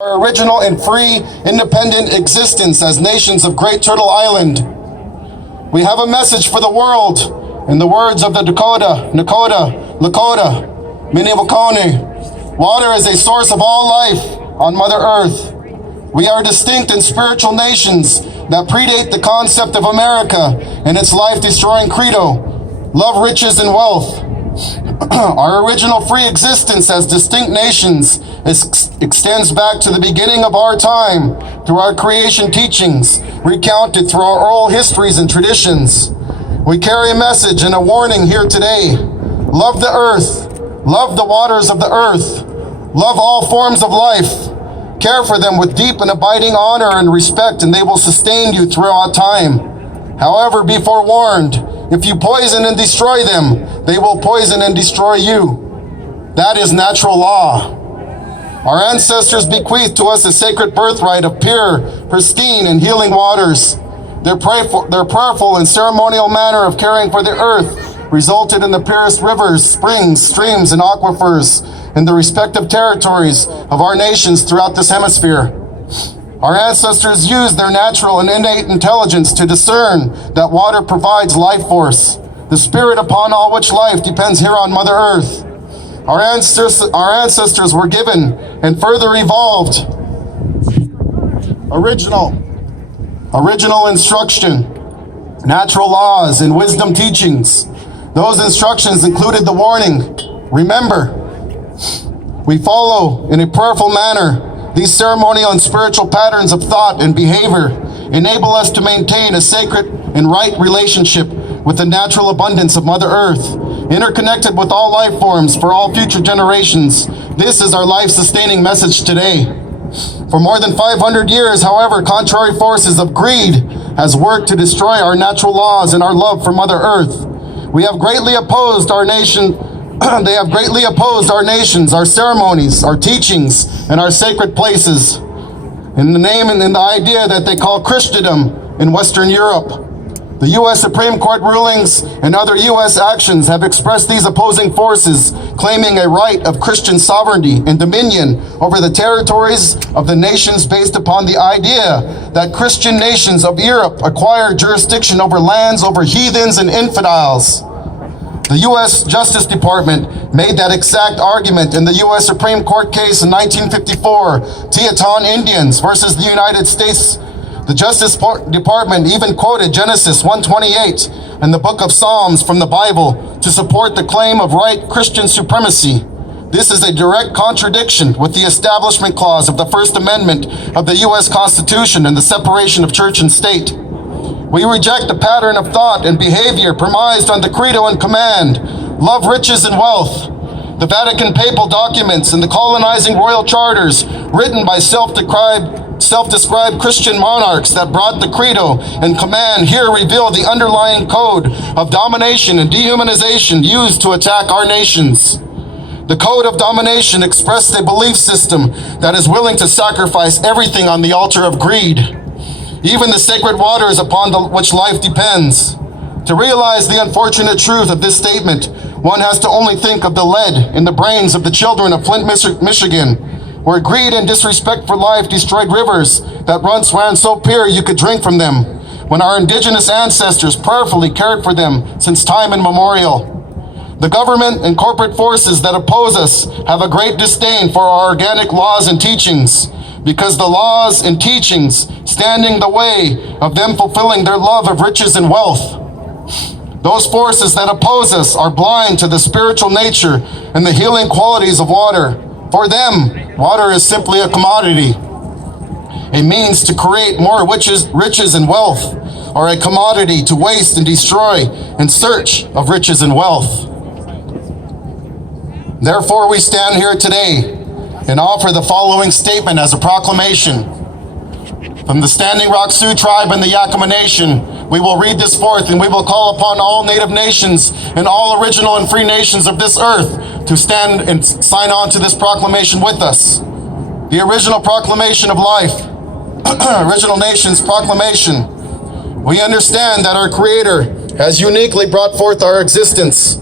our original and free, independent existence as nations of Great Turtle Island. We have a message for the world in the words of the Lakota, Minnewakanee. Water is a source of all life on Mother Earth. We are distinct and spiritual nations that predate the concept of America and its life-destroying credo, love, riches, and wealth. Our original free existence as distinct nations extends back to the beginning of our time through our creation teachings, recounted through our oral histories and traditions. We carry a message and a warning here today. Love the earth, love the waters of the earth, love all forms of life, care for them with deep and abiding honor and respect, and they will sustain you throughout time. However, be forewarned, if you poison and destroy them, they will poison and destroy you. That is natural law. Our ancestors bequeathed to us a sacred birthright of pure, pristine, and healing waters. Their prayerful and ceremonial manner of caring for the earth resulted in the purest rivers, springs, streams, and aquifers in the respective territories of our nations throughout this hemisphere. Our ancestors used their natural and innate intelligence to discern that water provides life force, the spirit upon all which life depends here on Mother Earth. Our ancestors were given and further evolved original instruction, natural laws, and wisdom teachings. Those instructions included the warning, remember. We follow in a prayerful manner. These ceremonial and spiritual patterns of thought and behavior enable us to maintain a sacred and right relationship with the natural abundance of Mother Earth, interconnected with all life forms for all future generations. This is our life-sustaining message today. For more than 500 years, however, contrary forces of greed has worked to destroy our natural laws and our love for Mother Earth. We have greatly opposed our nation. They have greatly opposed our nations, our ceremonies, our teachings, and our sacred places in the name and in the idea that they call Christendom in Western Europe. The U.S. Supreme Court rulings and other U.S. actions have expressed these opposing forces, claiming a right of Christian sovereignty and dominion over the territories of the nations based upon the idea that Christian nations of Europe acquire jurisdiction over lands, over heathens and infidels. The U.S. Justice Department made that exact argument in the U.S. Supreme Court case in 1954, Teton Indians versus the United States. The Justice Department even quoted Genesis 1:28 and the book of Psalms from the Bible to support the claim of right Christian supremacy. This is a direct contradiction with the Establishment Clause of the First Amendment of the U.S. Constitution and the separation of church and state. We reject the pattern of thought and behavior premised on the credo and command, love, riches, and wealth. The Vatican papal documents and the colonizing royal charters written by self-described Christian monarchs that brought the credo and command here reveal the underlying code of domination and dehumanization used to attack our nations. The code of domination expressed a belief system that is willing to sacrifice everything on the altar of greed, even the sacred waters upon which life depends. To realize the unfortunate truth of this statement, one has to only think of the lead in the brains of the children of Flint, Michigan, where greed and disrespect for life destroyed rivers that once ran so pure you could drink from them, when our indigenous ancestors prayerfully cared for them since time immemorial. The government and corporate forces that oppose us have a great disdain for our organic laws and teachings, because the laws and teachings stand in the way of them fulfilling their love of riches and wealth. Those forces that oppose us are blind to the spiritual nature and the healing qualities of water. For them, water is simply a commodity, a means to create more riches and wealth, or a commodity to waste and destroy in search of riches and wealth. Therefore, we stand here today and offer the following statement as a proclamation. From the Standing Rock Sioux Tribe and the Yakama Nation, we will read this forth, and we will call upon all Native nations and all original and free nations of this earth to stand and sign on to this proclamation with us. The original proclamation of life, original nations proclamation. We understand that our Creator has uniquely brought forth our existence.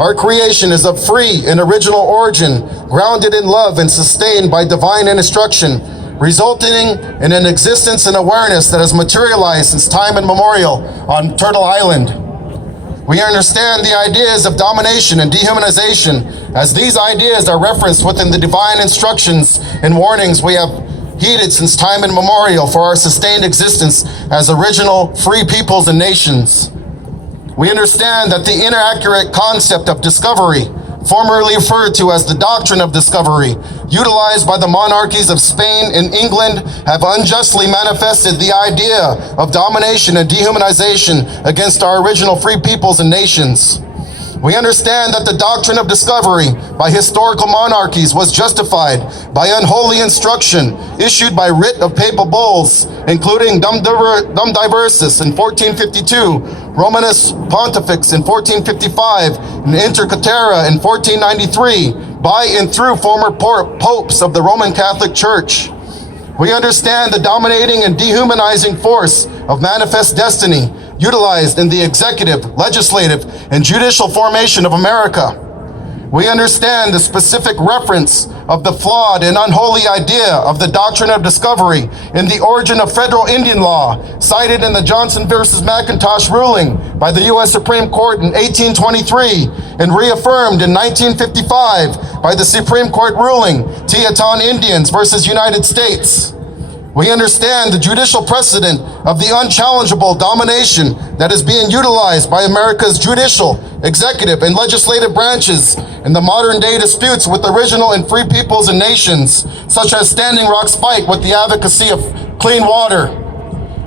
Our creation is of free and original origin, grounded in love and sustained by divine instruction. resulting in an existence and awareness that has materialized since time immemorial on Turtle Island. We understand the ideas of domination and dehumanization, as these ideas are referenced within the divine instructions and warnings we have heeded since time immemorial for our sustained existence as original free peoples and nations. We understand that the inaccurate concept of discovery, formerly referred to as the doctrine of discovery, utilized by the monarchies of Spain and England, have unjustly manifested the idea of domination and dehumanization against our original free peoples and nations. We understand that the doctrine of discovery by historical monarchies was justified by unholy instruction issued by writ of papal bulls, including Dum Diversus in 1452, Romanus Pontifex in 1455, and Inter Caetera in 1493, by and through former popes of the Roman Catholic Church. We understand the dominating and dehumanizing force of manifest destiny utilized in the executive, legislative, and judicial formation of America. We understand the specific reference of the flawed and unholy idea of the doctrine of discovery in the origin of federal Indian law, cited in the Johnson versus McIntosh ruling by the U.S. Supreme Court in 1823 and reaffirmed in 1955 by the Supreme Court ruling Teton Indians versus United States. We understand the judicial precedent of the unchallengeable domination that is being utilized by America's judicial, executive, and legislative branches in the modern-day disputes with original and free peoples and nations, such as Standing Rock's fight with the advocacy of clean water.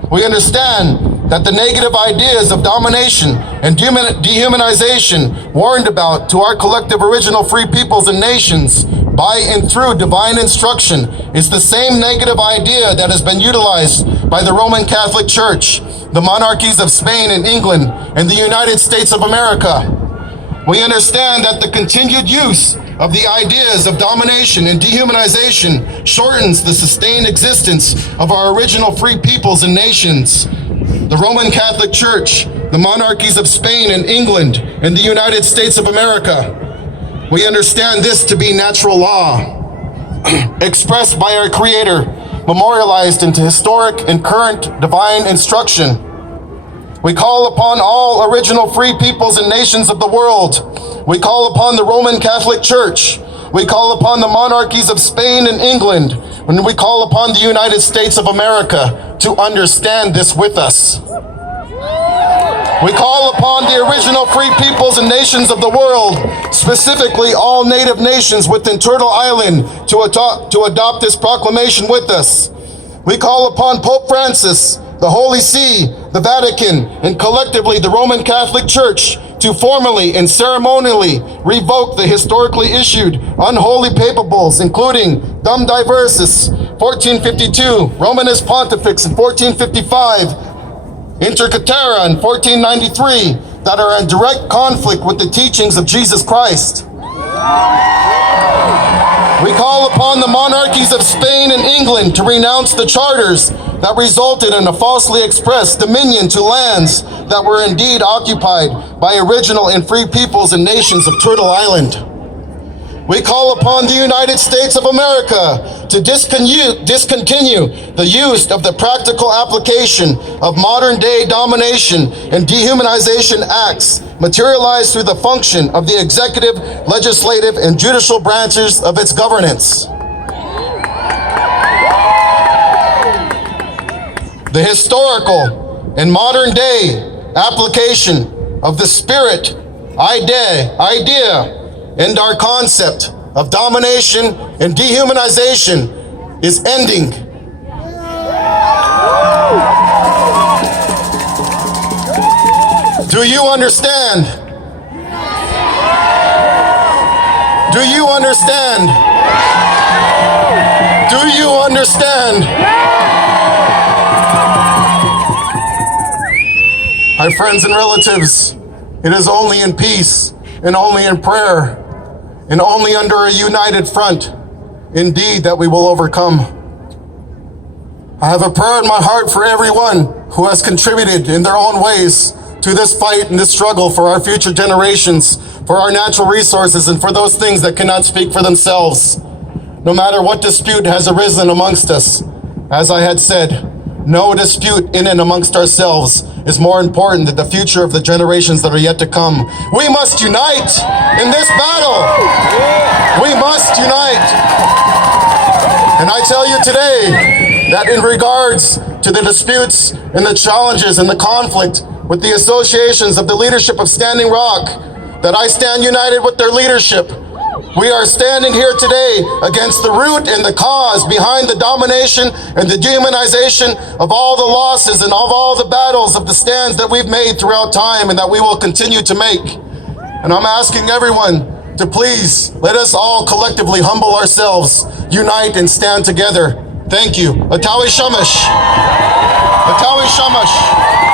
We understand that the negative ideas of domination and dehumanization warned about to our collective original free peoples and nations by and through divine instruction is the same negative idea that has been utilized by the Roman Catholic Church, the monarchies of Spain and England, and the United States of America. We understand that the continued use of the ideas of domination and dehumanization shortens the sustained existence of our original free peoples and nations. The Roman Catholic Church, the monarchies of Spain and England, and the United States of America. We understand this to be natural law, expressed by our Creator, memorialized into historic and current divine instruction. We call upon all original free peoples and nations of the world. We call upon the Roman Catholic Church. We call upon the monarchies of Spain and England. And we call upon the United States of America to understand this with us. We call upon the original free peoples and nations of the world, specifically all native nations within Turtle Island, to adopt this proclamation with us. We call upon Pope Francis, the Holy See, the Vatican, and collectively the Roman Catholic Church to formally and ceremonially revoke the historically issued unholy papal bulls, including Dum Diversus, 1452, Romanus Pontifex in 1455, Inter Caetera in 1493, that are in direct conflict with the teachings of Jesus Christ. We call upon the monarchies of Spain and England to renounce the charters that resulted in a falsely expressed dominion to lands that were indeed occupied by original and free peoples and nations of Turtle Island. We call upon the United States of America to discontinue the use of the practical application of modern-day domination and dehumanization acts materialized through the function of the executive, legislative, and judicial branches of its governance. The historical and modern-day application of the spirit, idea, and our concept of domination and dehumanization is ending. Do you understand? Do you understand? Do you understand? My friends and relatives, it is only in peace and only in prayer and only under a united front, indeed, that we will overcome. I have a prayer in my heart for everyone who has contributed in their own ways to this fight and this struggle for our future generations, for our natural resources, and for those things that cannot speak for themselves. no matter what dispute has arisen amongst us. As I had said, no dispute in and amongst ourselves is more important than the future of the generations that are yet to come. We must unite in this battle. We must unite. And I tell you today that in regards to the disputes and the challenges and the conflict with the associations of the leadership of Standing Rock, that I stand united with their leadership. We are standing here today against the root and the cause behind the domination and the dehumanization of all the losses and of all the battles of the stands that we've made throughout time and that we will continue to make. And I'm asking everyone to please let us all collectively humble ourselves, unite and stand together. Thank you. Atawi Shamash. Atawi Shamash.